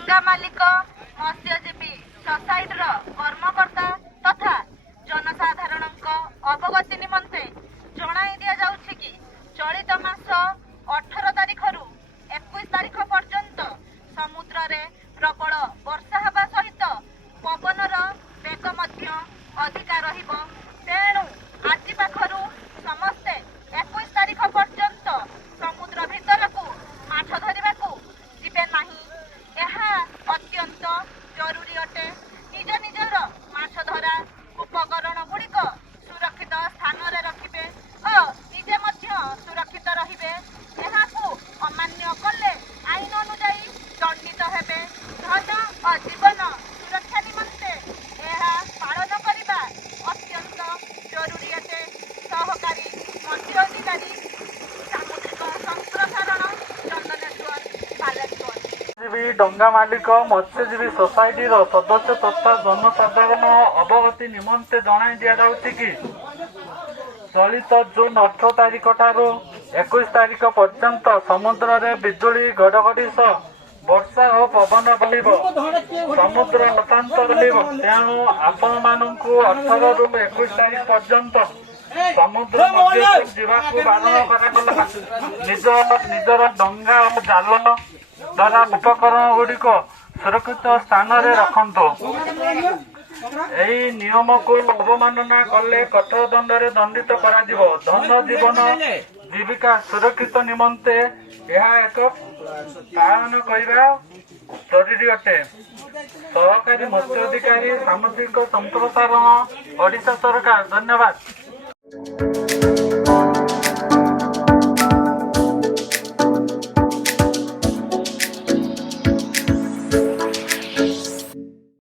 डंगा मालिक मत्स्यजीवी सोसाइटीर कर्मकर्ता तथा जनसाधारण अवगति निमंते जणाई दि जाउछि कि चलित मास 18 तारिख रु 21 तारिख पर्यंत समुद्र रे प्रबल वर्षा हेबा सहित पवनर बेग मध्य अधिका रहिब। तेणु आज पाखरु समस्ते 21 तारिख पर्यंत समुद्र भितर को माछ धरिबाकू जिबे नाही। यह अत्यंत जरूरी अटे। निज निजर माछ धरा उपकरण गुड़िक सुरक्षित स्थान रे रखिबे और निजे मध्य सुरक्षित रहिबे। यहाकू अमान्य कले आईन अनुଯାयी दंडित हेबे। धन और जीवन सुरक्षा निमंते यह पालन करिबा अत्यंत जरूरी अटे। सहकारी मत्स्य अधिकारी सामुद्रिक संप्रसारण चंदनेश्वर बालेश्वर। डंगा मालिक मत्स्यजीवी सोसाइटी सदस्य तथा जनसाधारण अवगति निमंते जणाई दि जाउछि कि चलित जून 18 तारिख ठारू 21 तारिख पर्यंत समुद्र रे बिजुली घड़घड़ी सह वर्षा और पवन बहिब। समुद्र अशांत रहिब। तेणु आपण मानकु 18 रु 21 तारिख पर्यंत समुद्र मध्य जीवाकू बारण करागला। निजर डंगा और जाल द्वारा उपकरण गुड़िक सुरक्षित स्थान रे रखंतु। एही नियम को अवमानना कले कठोर दंड रे दंडित करा दिबो। धन जीवन जीविका सुरक्षित निमंते यह एक पालन करबा जरूरी अटे। सहकारी मत्स्य अधिकारी सामुद्रिक संप्रसारण ओडिशा सरकार। धन्यवाद।